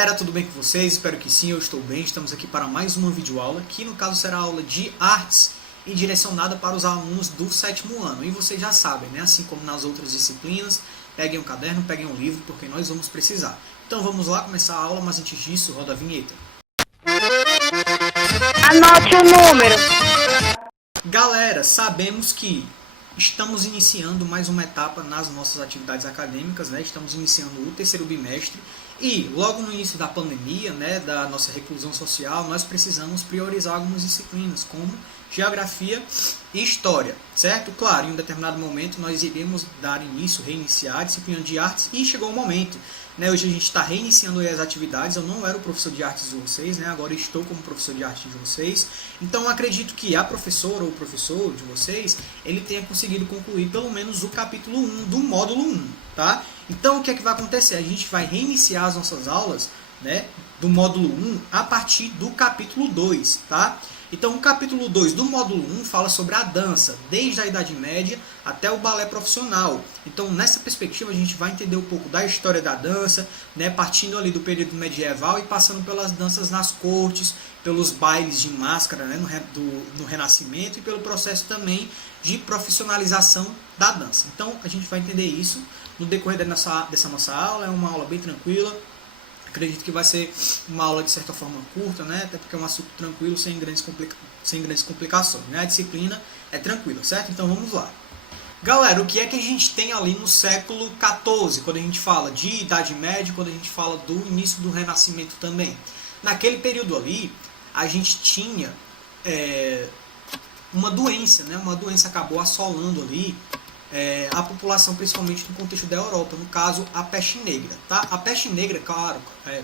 galera, tudo bem com vocês? Espero que sim, eu estou bem. Estamos aqui para mais uma videoaula, que no caso será a aula de artes e direcionada para os alunos do 7º ano. E vocês já sabem, né? Assim como nas outras disciplinas, peguem um caderno, peguem um livro, porque nós vamos precisar. Então vamos lá começar a aula, mas antes disso, roda a vinheta. Anote o número. Galera, sabemos que estamos iniciando mais uma etapa nas nossas atividades acadêmicas, né? Estamos iniciando o 3º bimestre e logo no início da pandemia, né, da nossa reclusão social, nós precisamos priorizar algumas disciplinas, como geografia e história, certo? Claro, em um determinado momento nós iremos dar início, reiniciar a disciplina de artes e chegou o momento, né? Hoje a gente está reiniciando as atividades. Eu não era o professor de artes de vocês, né? Agora estou como professor de artes de vocês. Então acredito que a professora ou o professor de vocês, ele tenha conseguido concluir pelo menos o capítulo 1 do módulo 1, tá? Então o que é que vai acontecer? A gente vai reiniciar as nossas aulas, né, do módulo 1 a partir do capítulo 2, tá? Então o capítulo 2 do módulo 1 fala sobre a dança, desde a Idade Média até o balé profissional. Então nessa perspectiva a gente vai entender um pouco da história da dança, né, partindo ali do período medieval e passando pelas danças nas cortes, pelos bailes de máscara, né, no Renascimento e pelo processo também de profissionalização da dança. Então a gente vai entender isso no decorrer dessa nossa aula. É uma aula bem tranquila. Acredito que vai ser uma aula de certa forma curta, né? Até porque é um assunto tranquilo, sem grandes complicações, né? A disciplina é tranquila, certo? Então vamos lá. Galera, o que é que a gente tem ali no século XIV, quando a gente fala de Idade Média, quando a gente fala do início do Renascimento também? Naquele período ali, a gente tinha uma doença, né? Uma doença acabou assolando ali a população, principalmente no contexto da Europa, no caso a peste negra, tá? A peste negra, claro,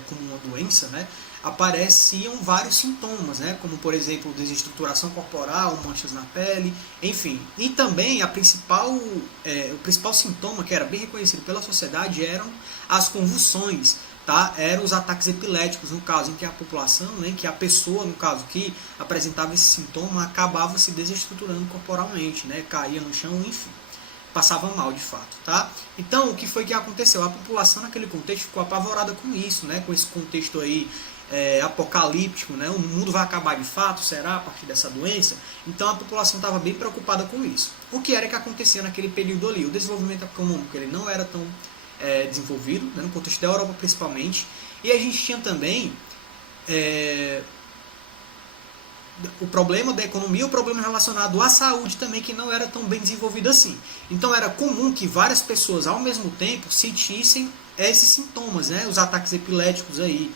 como uma doença, né, apareciam vários sintomas, né, como por exemplo desestruturação corporal, manchas na pele, enfim. E também o principal sintoma que era bem reconhecido pela sociedade eram as convulsões, tá? Eram os ataques epiléticos, no caso em que a população, né, que a pessoa, no caso, que apresentava esse sintoma, acabava se desestruturando corporalmente, né, caía no chão, enfim, passava mal de fato, tá? Então, o que foi que aconteceu? A população naquele contexto ficou apavorada com isso, né? Com esse contexto aí apocalíptico, né? O mundo vai acabar de fato, será, a partir dessa doença? Então a população estava bem preocupada com isso. O que era que acontecia naquele período ali? O desenvolvimento econômico ele não era tão desenvolvido, né? No contexto da Europa principalmente, e a gente tinha também o problema da economia, o problema relacionado à saúde também, que não era tão bem desenvolvido assim. Então era comum que várias pessoas ao mesmo tempo sentissem esses sintomas, né? Os ataques epiléticos aí,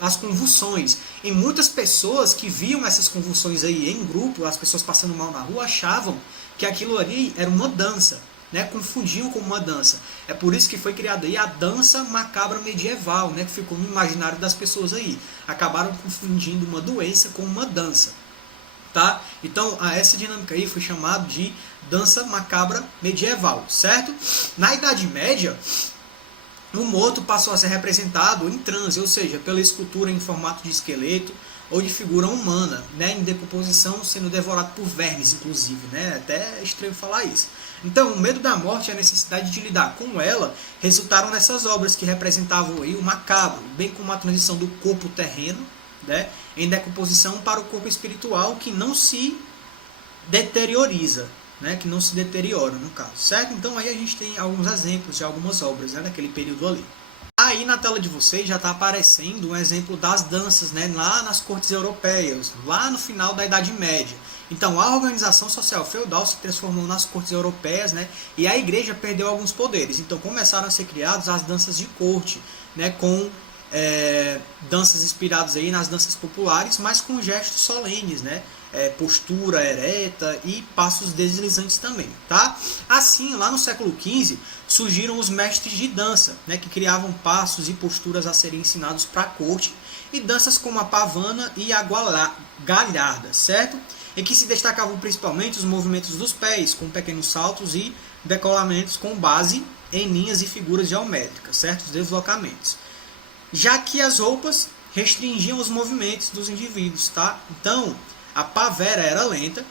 as convulsões. E muitas pessoas que viam essas convulsões aí em grupo, as pessoas passando mal na rua, achavam que aquilo ali era uma dança, né? Confundiam com uma dança. É por isso que foi criada aí a dança macabra medieval, né? Que ficou no imaginário das pessoas aí. Acabaram confundindo uma doença com uma dança, tá? Então essa dinâmica aí foi chamada de dança macabra medieval, certo? Na Idade Média, o morto passou a ser representado em transe, ou seja, pela escultura em formato de esqueleto ou de figura humana, né, em decomposição, sendo devorado por vermes, inclusive, né? Até é estranho falar isso. Então, o medo da morte e a necessidade de lidar com ela resultaram nessas obras que representavam aí o macabro, bem como a transição do corpo terreno, né, em decomposição para o corpo espiritual, que não se deterioriza, né, que não se deteriora, no caso, certo? Então, aí a gente tem alguns exemplos de algumas obras, né, daquele período ali. Aí na tela de vocês já está aparecendo um exemplo das danças, né, lá nas cortes europeias, lá no final da Idade Média. Então a organização social feudal se transformou nas cortes europeias, né, e a igreja perdeu alguns poderes. Então começaram a ser criadas as danças de corte, né, com danças inspiradas aí nas danças populares, mas com gestos solenes, né, postura ereta e passos deslizantes também, tá? Assim, lá no século XV, surgiram os mestres de dança, né, que criavam passos e posturas a serem ensinados para a corte, e danças como a pavana e a galharda, certo? Em que se destacavam principalmente os movimentos dos pés, com pequenos saltos e decolamentos com base em linhas e figuras geométricas, certos deslocamentos. Já que as roupas restringiam os movimentos dos indivíduos, tá? Então, a pavera era lenta,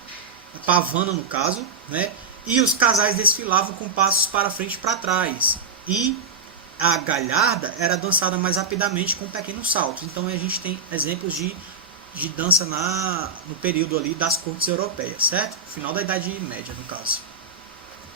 a pavana no caso, né? E os casais desfilavam com passos para frente e para trás. E a galharda era dançada mais rapidamente com pequenos saltos. Então a gente tem exemplos de dança no período ali das cortes europeias, certo? Final da Idade Média, no caso.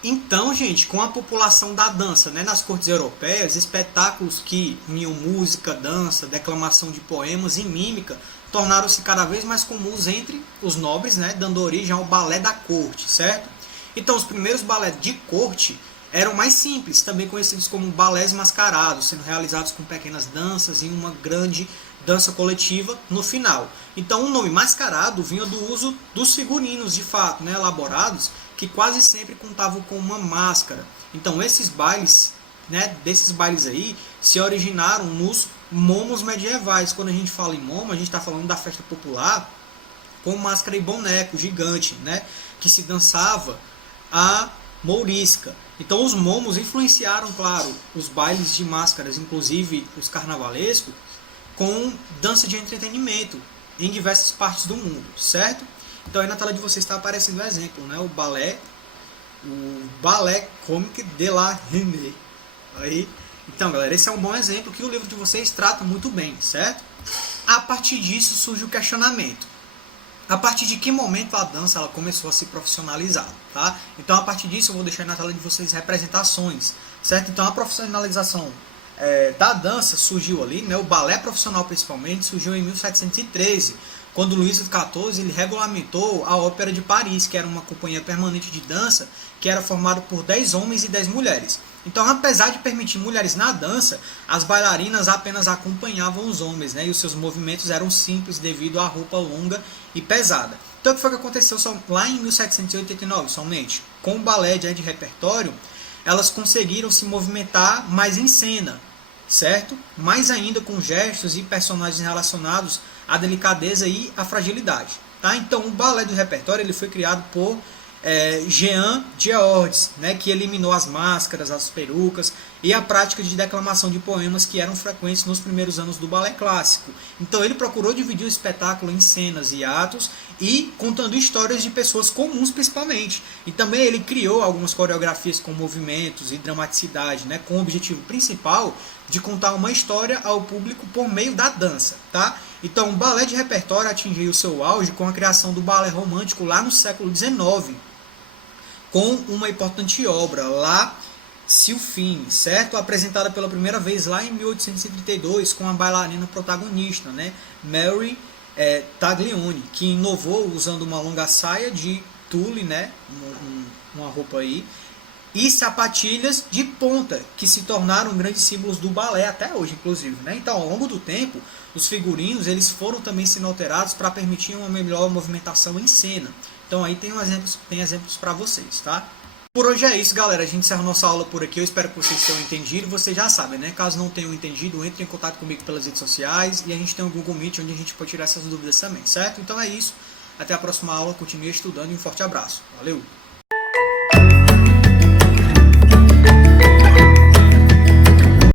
Então, gente, com a população da dança, né, nas cortes europeias, espetáculos que uniam música, dança, declamação de poemas e mímica tornaram-se cada vez mais comuns entre os nobres, né, dando origem ao balé da corte, certo? Então, os primeiros balés de corte eram mais simples, também conhecidos como balés mascarados, sendo realizados com pequenas danças e uma grande dança coletiva no final. Então, o nome mascarado vinha do uso dos figurinos, de fato, né, elaborados, que quase sempre contavam com uma máscara. Então, esses bailes, né, desses bailes aí, se originaram nos momos medievais. Quando a gente fala em momo, a gente está falando da festa popular com máscara e boneco gigante, né, que se dançava a mourisca. Então, os momos influenciaram, claro, os bailes de máscaras, inclusive os carnavalescos, com dança de entretenimento em diversas partes do mundo, certo? Então aí na tela de vocês está aparecendo o exemplo, né? O balé comique de la Renée. Aí, então, galera, esse é um bom exemplo que o livro de vocês trata muito bem, certo? A partir disso surge o questionamento. A partir de que momento a dança ela começou a se profissionalizar, tá? Então, a partir disso, eu vou deixar na tela de vocês representações, certo? Então, a profissionalização da dança surgiu ali, né? O balé profissional principalmente surgiu em 1713, quando Luís XIV ele regulamentou a Ópera de Paris, que era uma companhia permanente de dança que era formada por 10 homens e 10 mulheres. Então, apesar de permitir mulheres na dança, as bailarinas apenas acompanhavam os homens, né? E os seus movimentos eram simples devido à roupa longa e pesada. Então, o que foi que aconteceu lá em 1789 somente? Com o balé de repertório, elas conseguiram se movimentar mais em cena, certo? Mais ainda com gestos e personagens relacionados à delicadeza e à fragilidade, tá? Então, o balé do repertório ele foi criado por Jean Georges, né, que eliminou as máscaras, as perucas e a prática de declamação de poemas que eram frequentes nos primeiros anos do balé clássico. Então ele procurou dividir o espetáculo em cenas e atos e contando histórias de pessoas comuns principalmente. E também ele criou algumas coreografias com movimentos e dramaticidade, né, com o objetivo principal de contar uma história ao público por meio da dança, tá? Então o balé de repertório atingiu o seu auge com a criação do balé romântico lá no século XIX, com uma importante obra, La Sylphine, certo? Apresentada pela primeira vez lá em 1832 com a bailarina protagonista, né? Mary Taglioni, que inovou usando uma longa saia de tule, né? Uma roupa aí, e sapatilhas de ponta, que se tornaram grandes símbolos do balé até hoje, inclusive, né? Então, ao longo do tempo, os figurinos eles foram também sendo alterados para permitir uma melhor movimentação em cena. Então aí tem exemplos para vocês, tá? Por hoje é isso, galera. A gente encerra nossa aula por aqui. Eu espero que vocês tenham entendido. Vocês já sabem, né? Caso não tenham entendido, entre em contato comigo pelas redes sociais. E a gente tem um Google Meet onde a gente pode tirar essas dúvidas também, certo? Então é isso. Até a próxima aula. Continue estudando e um forte abraço. Valeu!